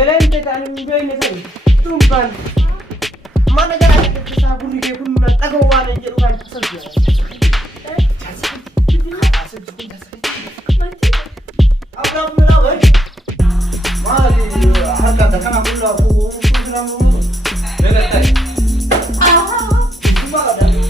Egalente kan bene sai. Tumban. Mana gara kita saburi ke kun tagawa ne je kan sabiya. Abra mula wai. Mali harka da kana kullu ko program mu. Bega tai. Cuma ada.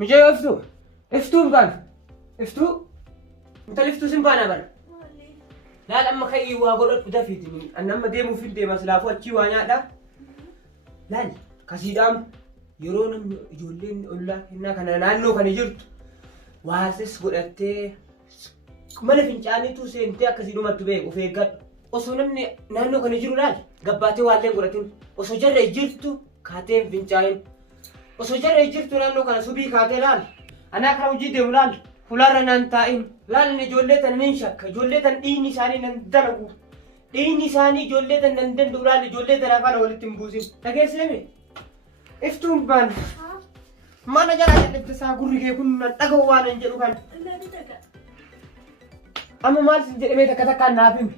مش جاي افتو بقى افتو انت لفتو سنبانا بقى لا لما خيي واقول ده فيتني انما ديمو في دي مسلافو تشي وانيا ده لا كسيدام يرون جولين ولا هنا كان نانو كان يجرت واسس غدته مال فينچاني تو سنتي كسيدو متبه وفيغد وسنن نانو كان يجرو لا غباتي والين غدتين وسجر يجرتو كاتين فينچاين وسجر يجرتو نانو كان سبي كاتلال انا كان وجي دملال فلار نانتاين لال ني جولتن ننشك جولتن ديني ساني نندلغو ديني ساني جولتن نندن دولال جولتن افان ولتم بوزين تاكيسلمي افتوم بان ما نجرا جدت ساغوري كن تاغوا ننجلو كان لا بتاكا اما مال سنجدمي تكتكا نافم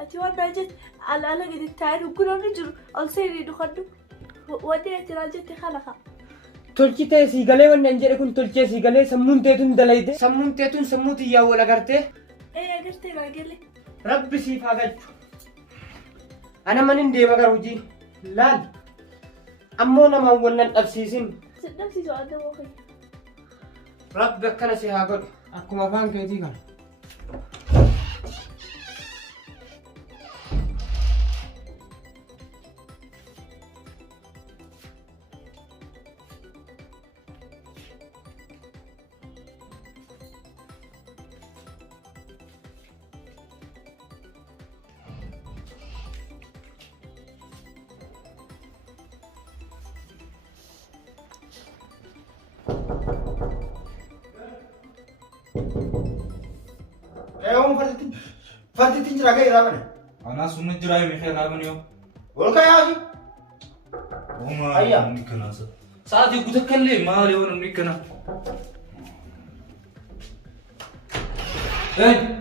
اتي وانا جت على انا قد تعالوا كنا نجر السيري دخلوا ودي اتراجت خلقه تلچite sigale wannan jere kun tolche sigale sammunteetun dalayde sammunteetun sammuti yaa wala garte agarte raagele rabbi si fagachu ana manin deema gar huji laal ammo nama wannan dhabsiisin sidamsi so adda wakay rabbi akkana si haa godhu akkuma afaan keetii kana فردي تنجرا غير رابنا انا سن جراي مخير رابنيو ولك يا اخي وما أيا. ممكن ساعتي قلت لي ما لي وانا ممكن اي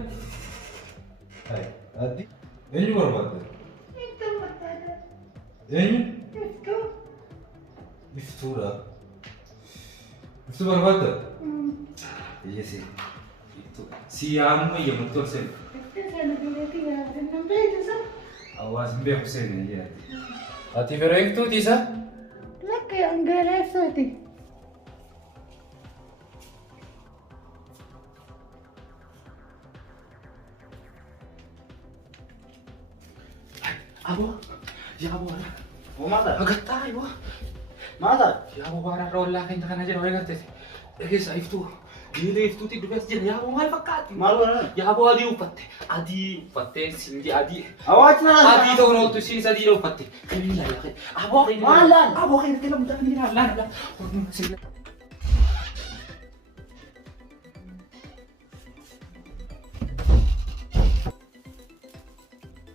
هاي ادي ايش بربط ايش يفتورا يفتو بربط يسي سيام يمتور سن awas mbek Hussein ya. Ati verek tu tisa? لك يا انجلي صوتي ابو يا ابو وماذا؟ اقطع ايوه ماذا؟ يا ابو بارا رولا كنت كان اجي ولا قلت اجي سايفتو Geeleftuuti dubbas jira yaa maal fakkaatti? Maal waraana? Yaa boo adii uffatte. Adii uffattee sinji adii. Hawaasni Adii ta'uu nootu siin sadii uffatte. Kan ilaala. Aboo kan Maal laala? Aboo kan kala mudaa kan ilaala.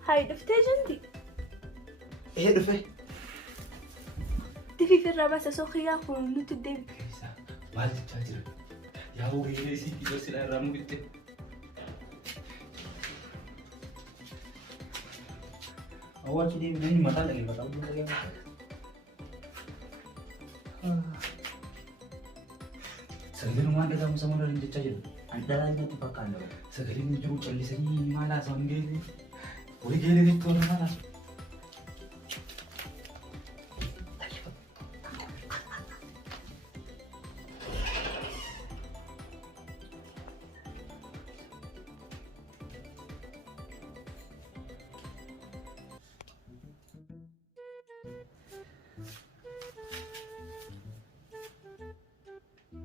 Hai dhuftee jirti. Dhufe. Tifi firraa basa soo khiyyaa kun nuti deemi. Maal jechaa jira? Yaa boo geelesii fi barsiisaa irraa mubitte. Hawaasni deemee mataa dhalee mataa dhalee. Sagaleen waan dhagahamu sama irra jechaa jiru. Adda natti fakkaata. Sagaleen jiru callisanii maal haasa'an geelee. Wali geelee jechuun maal haasa'u?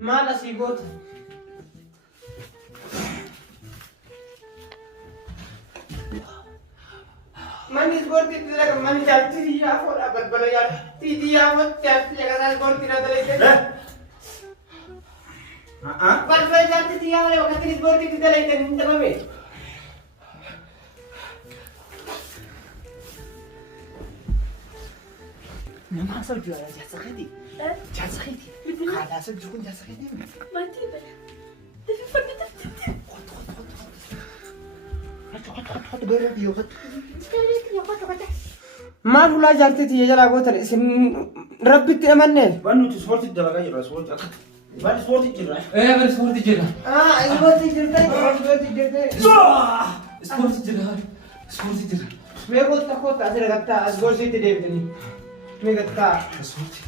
Maal asii goota? Manni ispoortii itti dalaga manni jaalti xiyyaa foodha balbala jaalti xiyyaa mootti jaalti jagasaa ispoortii na dalaga. Balbala jaalti xiyyaa malee wakati ispoortii itti dalaga hin dhabame. Nama asal juara jasa kedi. Jasa kedi. Kada asal juga jasa kedi. Mati bala. Tifi firraa jirti. Hot gara biyo hot. Maal hulaa jaalti xiyyaa jalaa gootan isin rabbitti amanne. Banu tu sport dalaga jira sport akka. Banu sport jira. Bar ispoortii jira. Ispoortii jirta ispoortii jirta. Ispoortii jira. Ispoortii jira. Mee goota koota asirra gattaa ispoortiitti deebitanii. Mee gattaa.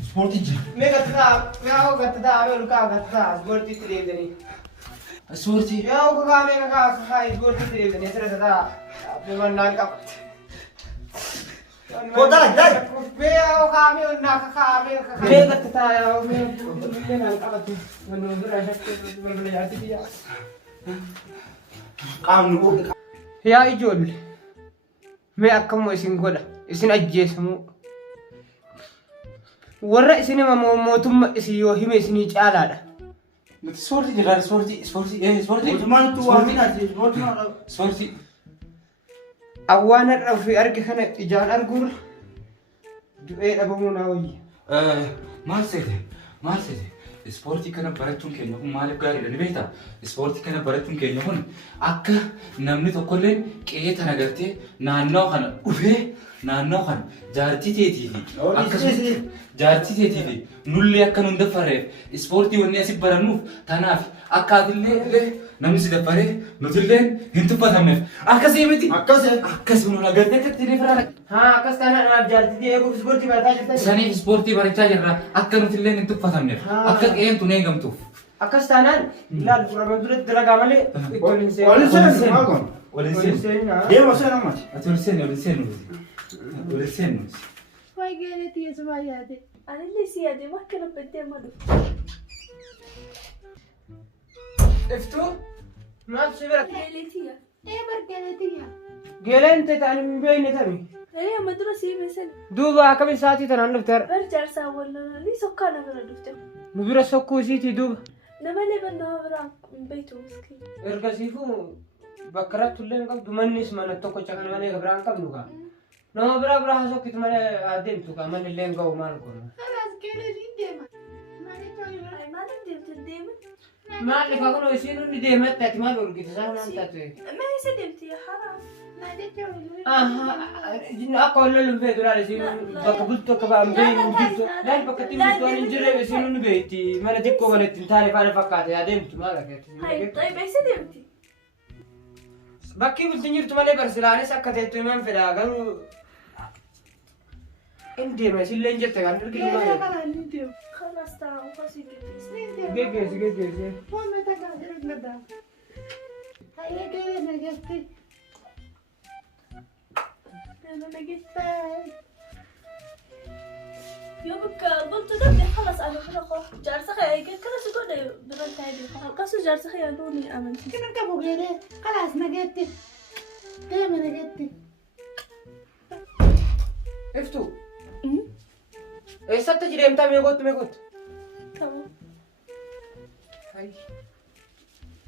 Sport jira. Mee gattaa yaa gattaa mee lukaa gattaa ispoortiitti deebitanii. Ispoortii. Yaa kukaa mee kakaa ispoortiitti deebitanii asirra gattaa beemannaan qabatte. Kota dai. Mee yaa kukaa mee onnaa kakaa mee kakaa. Mee gattaa yaa mee beemannaan qabatte. Wanni bira shakkii balbala jaartii xiyyaa. Qaamni koo. Yaa ijoollee mee akkamuma isin godha isin ajjeesamuu warra isin mootummaa isin yoo hime isinii caalaadha. Ispoortii jira. Ispoortii. Ispoortii. Otumaan tu waa minaati. Ispoortii. Awwaana dhafu arge kana ijaan arguurra du'ee dhabamuu naa wayya. Maal seete? Maal seete? Ispoortii kana barachuun keenya kun maaliif gaariidha ni beektaa? Ispoortii kana barachuun keenya kun akka namni tokkollee qe'ee tana gartee naannoo kana dhufee naannoo kana jaartii teetii fi akkasumas jaartii teetii fi nullee akka nun daffareef ispoortii wanni asii barannuuf tanaaf akka atillee namni si daffaree nutillee hin tuffatamneef akkasii miti. Akkasii nun agartee akka ittiin irraa Haa akkas taanaan jaartii eeguuf ispoortii barataa jirtan. saniif ispoortii barachaa jirra akka nutillee hin tuffatamneef akka qe'een tun eegamtuuf. Akkas taanaan ilaal furaman duratti dalagaa malee ittoon hin seenu. Waliin seenu maal goon? Waliin seenu. Deema seenu ammaati. Ati waliin seenu waliin seenu. Waliin seenu. Vai geeleti yesu baay'aate. Anillee si yaadee akka nabbaddee amma dhufu. Iftuu maal si bira? Geeleetiya. Bar geeletiya. Geeleen ta'e ta'an hin beekne tabi. Ee amma dura si himesan. Duuba akkamiin sa'aatii tanaan dhufte har'a? Bar jaarsaa wallolanii sokkaa na bira dhufte. Nu bira sokkuu isiitii duuba. Namallee ban nama biraa hin beektu miskiin. Ergasiifuu bakka irratti illee hin qabdu mannis mana tokkocha kana malee biraa hin qabnu kaa. Nama biraa haa sokkitu malee adeemtu kaa manni illee hin ga'u maal godhu. Kanas geeletiin deema. Maaliif irraa? Maaliif deemte deema? Maal ifa kunoo isiin hundi deematti ati maal urgite isaan waan taate. Mee isa deemti haraa. Akka wal lolluun feetu laal isiin bakka bultu akka ba'an beeyin jirtu. Laal bakka ittiin bultu waan hin jirre isiin hundi beeyti. Mana xiqqoo mana ittiin taane faana fakkaate adeemtu maal akeetu. Mee isa deemti? Bakki bultiin jirtu malee barsilaanis akka teettu himan fedha garuu hin deema isillee hin jette kan dirqii Geela malee. kana ni deemu. Kanas taa'u kasii deemti. Ni deemu. Geggeessi geggeessi. Wanna takka irra Hayyee geela nageetti. Nama geessaa. يومك قلت دمي خلص أنا بنخو جارسخي أيقل كلا سكون برنت هاي قصو جارسخي يلوني أمنتي كنا نكبو غيري خلاص نجتي دايما نجتي افتو ايسات تجري امتى ميقوت تمام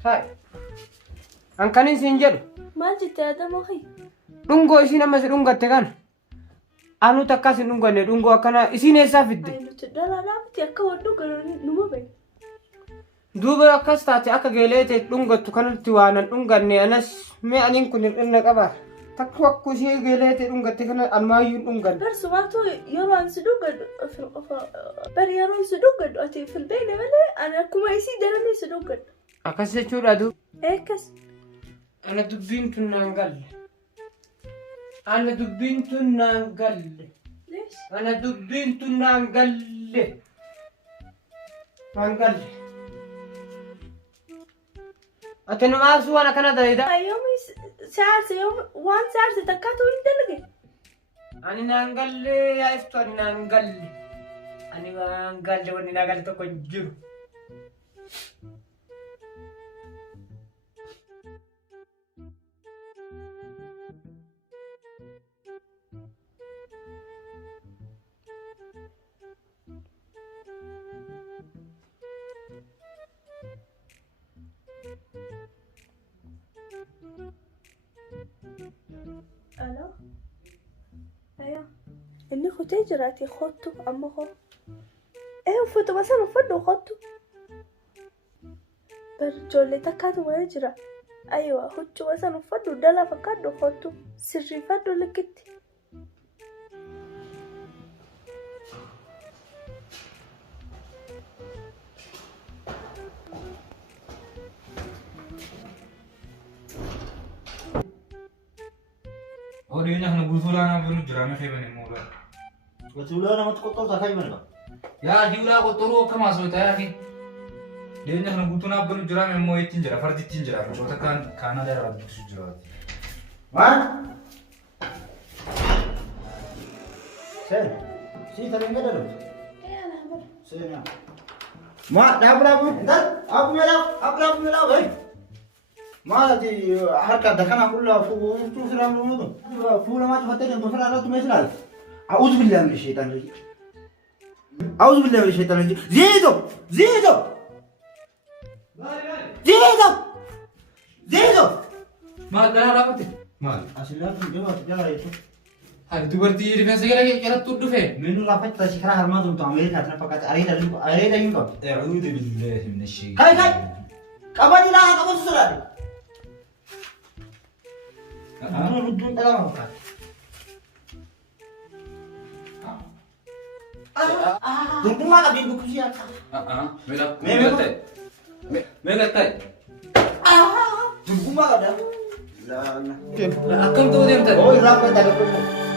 هاي أنكاني سينجر ما جيت يا دم أخي دونغو إسينا ما سيرونغا تكان أنو تكاسي دونغا ندونغو أكنا إسينا سافيد أي نتدلع لعبتي أكون دوغر نمو بين دوبا كاستاتي أكا جيليتي دونغا تكان توانا دونغا ني أناس مي أنين كن إنك أبا تكوا كوشي جيليتي دونغا تكان أنمايو دونغا برسو ما تو يروان سدوغر بر يروان سدوغر أتي في البين ولا أنا كما يسي درني سدوغر أكاسي شو أدو إيكس أنا دبين تنانغال أنا دبين تنانغال ليش؟ أنا دبين تنانغال نانغال أتنو مارسو أنا كنا دايدا يومي ساعة يوم وان ساعة تكاتو يندلقي أنا نانغال يا إفتو أنا نانغال أنا نانغال وني نانغال تكونجرو ألو أيوه إني خوتي جراتي خوتو أما خو إيه فوتو مثلا فدو خوتو برجولي تكاتو ما يجرا أيوه خوتو مثلا فدو دلا فكادو خوتو سري فدو لكتي और ये ना हम गुरुला ना बोलूं जुरामे खे बने मोला Betulan nama tu kotor tak kaya mana? यार जुला को तोरो कमा सोता है कि ये ना हम गुरुना बोलूं जुरामे मो इतनी जरा फर्ज इतनी जरा तो तक खाना दे रहा है Jura Wan? Sen, si tarik enggak dah? Kaya na ba? Sen ya. Ma, dah berapa? Entar, aku melau, hei. Ma, di harga dah kan aku lah, tu seram dulu tu. Full macam hotel yang besar ada tu mesra. أعوذ بالله من الشيطان الرجيم. أعوذ بالله من الشيطان الرجيم. زيدوا. ما ده رابطه ما أصلاً جوا تجارة itu. هاي دبرتي ريفنس لagi كده تود فين Menu rapat tak sekarang harma tu ambil kata pakai air dari kau. أعوذ بالله من الشيطان Kai, kapan dia kamu sudah? Kamu rudun dalam apa? Rudun mana bingung kusian? ملتاي Rudun mana dah? أكم تو ديم تاني Oh, rapat tak ada.